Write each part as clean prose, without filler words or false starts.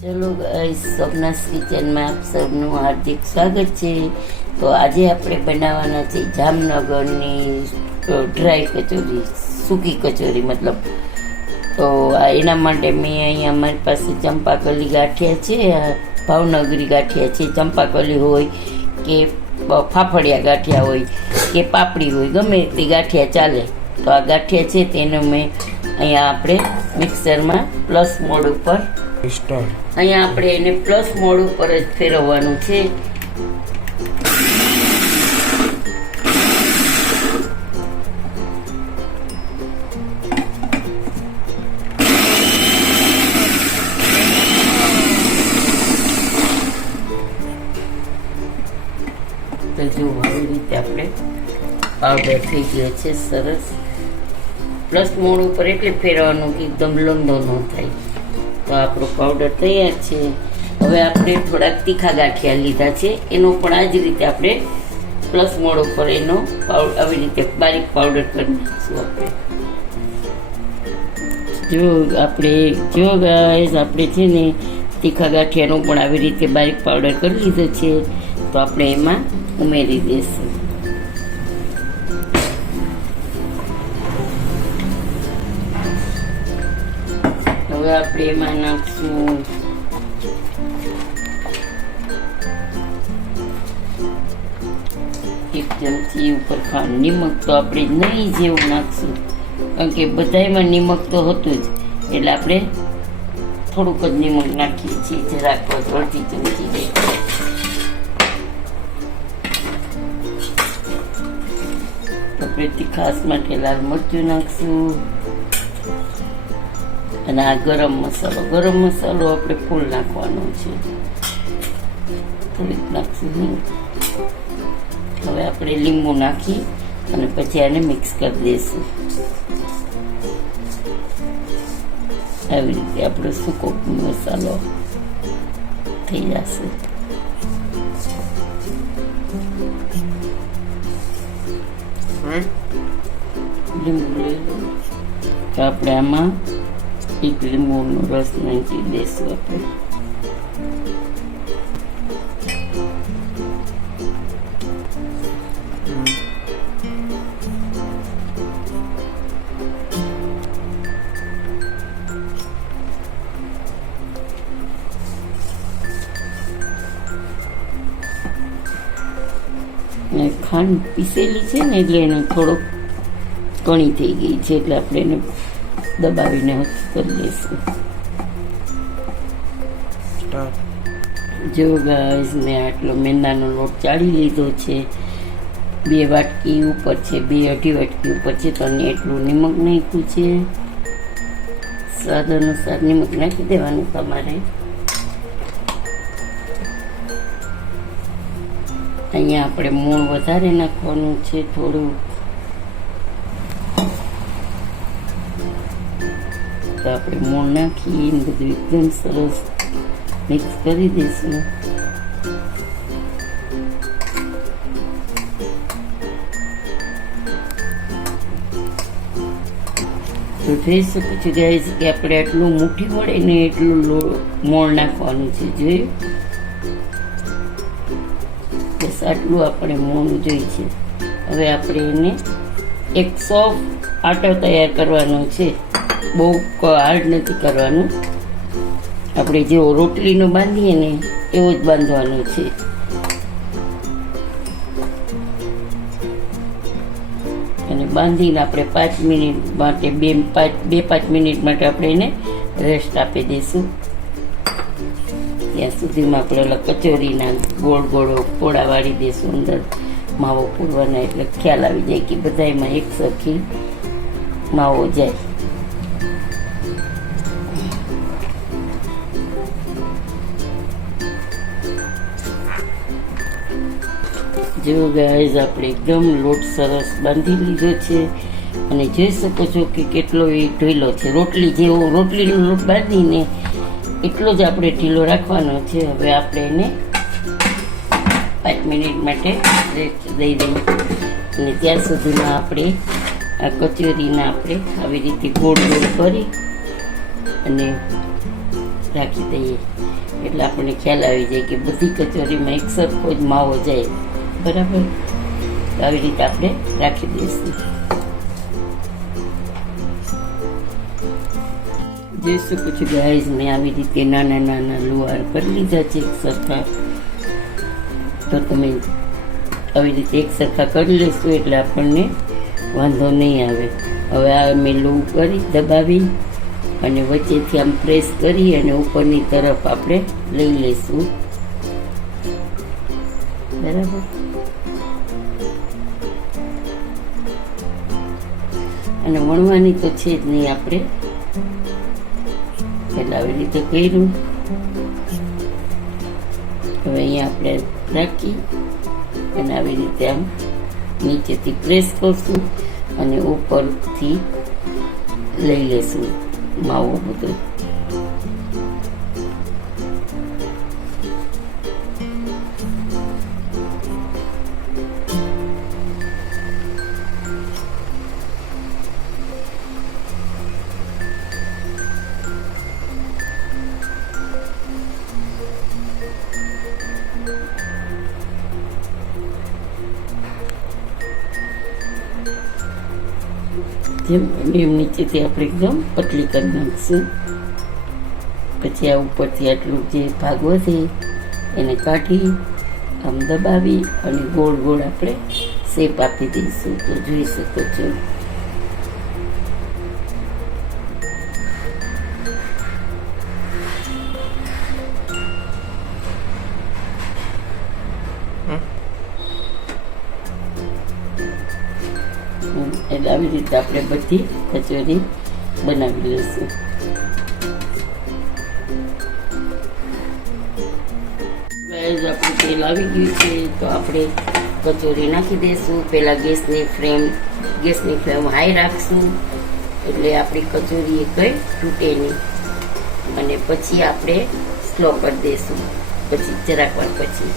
ચલો ગાઈસ, સ્વપ્નાસ કિચનમાં આપ સૌનું હાર્દિક સ્વાગત છે। તો આજે આપણે બનાવવાના છે જામનગરની ડ્રાય કચોરી, સૂકી કચોરી મતલબ। તો એના માટે મેં અહીંયા અમારી પાસે ચંપાકલી ગાંઠિયા છે, ભાવનગરી ગાંઠિયા છે। ચંપાકલી હોય કે ફાફડિયા ગાંઠિયા હોય કે પાપડી હોય, ગમે તે ગાંઠિયા ચાલે। તો આ ગાંઠિયા છે તેને મેં અહીંયા આપણે મિક્સરમાં પ્લસ મોડ ઉપર અહીંયા આપણે એને પ્લસ મોડ ઉપર જ ફેરવવાનું છે। તો જો આવી રીતે આપણે પાવડર થઈ ગયો છે સરસ। પ્લસ મોડ ઉપર એટલે ફેરવવાનું કે એકદમ લંદો ન થાય। તો આપણો પાવડર તૈયાર છે। હવે આપણે થોડાક તીખા ગાંઠિયા લીધા છે, એનો પણ આ જ રીતે આપણે પ્લસ મોડ ઉપર એનો આવી રીતે બારીક પાવડર કરી નાખીશું આપણે। જો ગાઈસ, આપણે છે ને તીખા ગાંઠિયાનો પણ આવી રીતે બારીક પાવડર કરી લીધો છે। તો આપણે એમાં ઉમેરી દઈશું। હવે આપણે એમાં નાખશું એક ચમચી ઉપર ખાંડ। નિમક તો આપણે નહીં જેવું નાખશું, કારણ કે બધામાં નિમક તો હતું જ, એટલે આપણે થોડુંક જ નિમક નાખીએ છીએ, જરાક અડધી ચમચી જેટલું। આપણે તીખાસ માટે લાલ મરચું નાખશું, અને આ ગરમ મસાલો આપણે ફૂલ નાખવાનો છે, થોડીક નાખશું। હવે આપણે લીંબુ નાખી અને પછી આને મિક્સ કરી દઈશું। આવી રીતે આપણો સૂકો મસાલો થઈ જશે। લીંબુ લઈ લો તો આપણે આમાં એક લીંબુનો રસ નાખી દઈશું આપણે। ખાંડ પીસેલી છે ને એટલે એને થોડોક કણી થઈ ગઈ છે, એટલે આપણે એને દબાવીને કરી દઈશું। જો ગાઈસ, મેં આટલો મેંદાનો લોટ ચાળી લીધો છે, 2 વાટકી ઉપર છે, 2-2.5 વાટકી ઉપર છે। તો એટલું નિમક નાખ્યું છે, સ્વાદ અનુસાર નિમક નાખી દેવાનું તમારે। અહીંયા આપણે મૂળ વધારે નાખવાનું છે થોડું। તો આપણે મૂળ નાખી બધું એકદમ સરસ મિક્સ કરી દઈશું। તો જોઈ શકો છો ગાઈસ કે આપણે આટલું મુઠ્ઠી વડે ને એટલું મોણ નાખવાનું છે, જોયું? બસ આટલું આપણે મોણ જોઈ છે। હવે આપણે એને એક સોફ્ટ આટો તૈયાર કરવાનો છે, બહુ હાર્ડ નથી કરવાનું। આપણે જેવો રોટલીનો બાંધીએ ને એવો જ બાંધવાનો છે। અને બાંધીને આપણે 5 મિનિટ માટે 2-5 મિનિટ માટે આપણે એને રેસ્ટ આપી દઈશું। ત્યાં સુધીમાં આપણે ઓલા કચોરીના ગોળ પોળા વાળી દઈશું, અંદર માવો પૂરવાના, એટલે ખ્યાલ આવી જાય કે બધામાં એક સરખી માવો જાય। જો ગાઈસ, આપણે એકદમ લોટ સરસ બાંધી લીધો છે, અને જોઈ શકો છો કે કેટલો એ ઢીલો છે। રોટલીનો લોટ બાંધીને એટલો જ આપણે ઢીલો રાખવાનો છે। હવે આપણે એને 5 મિનિટ માટે રેસ્ટ દઈ દઈએ, અને ત્યાં સુધીમાં આપણે આ કચોરીના આપણે આવી રીતે ગોળ કરી અને રાખી દઈએ એટલે આપણને ખ્યાલ આવી જાય કે બધી કચોરીમાં એક સરખો જ માવો જાય. બરાબર, તો આવી રીતે આપણે રાખી દઈશું. જોઈ શકો છો ગાઈઝ, મેં આવી રીતે નાના નાના લુહાર કરી લીધા છે એક સરખા. તો તમે આવી રીતે એક સરખા કરી લેશો એટલે આપણને વાંધો નહીં આવે. હવે આ મેં લોહું કરી દબાવી અને વચ્ચેથી આમ પ્રેસ કરી અને ઉપરની તરફ આપણે લઈ લઈશું. બરાબર, અને વણવાની તો છે જ નહીં આપણે, એટલે આવી રીતે કર્યું. હવે અહીંયા આપણે રાખી અને આવી રીતે આમ નીચેથી પ્રેસ કરશું અને ઉપરથી લઈ લેશું માવો બધો. જેમ નીચેથી આપણે એકદમ પતલી કરી નાખીશું. પછી આ ઉપરથી આટલું જે ભાગ વધે એને કાઢી આમ દબાવી અને ગોળ ગોળ આપણે શેપ આપી દઈશું. તો જોઈ શકો છો. એટલે આવી રીતે આપણે બધી કચોરી બનાવી લઈશું. આપણું તેલ આવી ગયું છે તો આપણે કચોરી નાખી દઈશું. પહેલા ગેસની ફ્લેમ હાઈ રાખશું એટલે આપણી કચોરી કંઈ તૂટે નહીં, અને પછી આપણે સ્લો કરી દઈશું. પછી જરાક વાર પછી,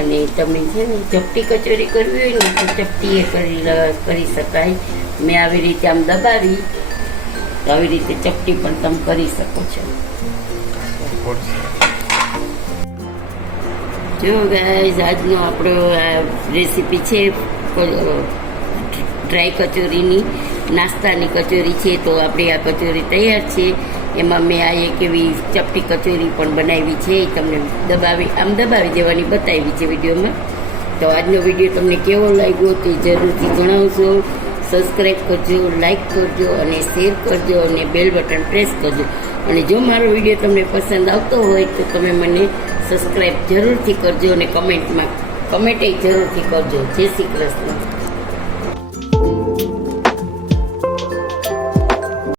અને તમે છે ને ચપટી કચોરી કરવી હોય ને તો ચપટી એ કરી શકાય. મેં આવી રીતે આમ દબાવી તો આવી રીતે ચપટી પણ તમે કરી શકો છો. જો ગાઈઝ, આજનો આપણો આ રેસીપી છે ડ્રાય કચોરીની, નાસ્તાની કચોરી છે. તો આપણી આ કચોરી તૈયાર છે. એમાં મેં આ એક એવી ચપટી કચોરી પણ બનાવી છે, તમને દબાવી દેવાની બતાવી છે વિડીયોમાં. તો આજનો વિડીયો તમને કેવો લાગ્યો તે જરૂરથી જણાવજો. સબસ્ક્રાઈબ કરજો, લાઈક કરજો અને શેર કરજો અને બેલ બટન પ્રેસ કરજો. અને જો મારો વિડીયો તમને પસંદ આવતો હોય તો તમે મને સબસ્ક્રાઈબ જરૂરથી કરજો અને કમેન્ટ જરૂરથી કરજો. જય શ્રી કૃષ્ણ.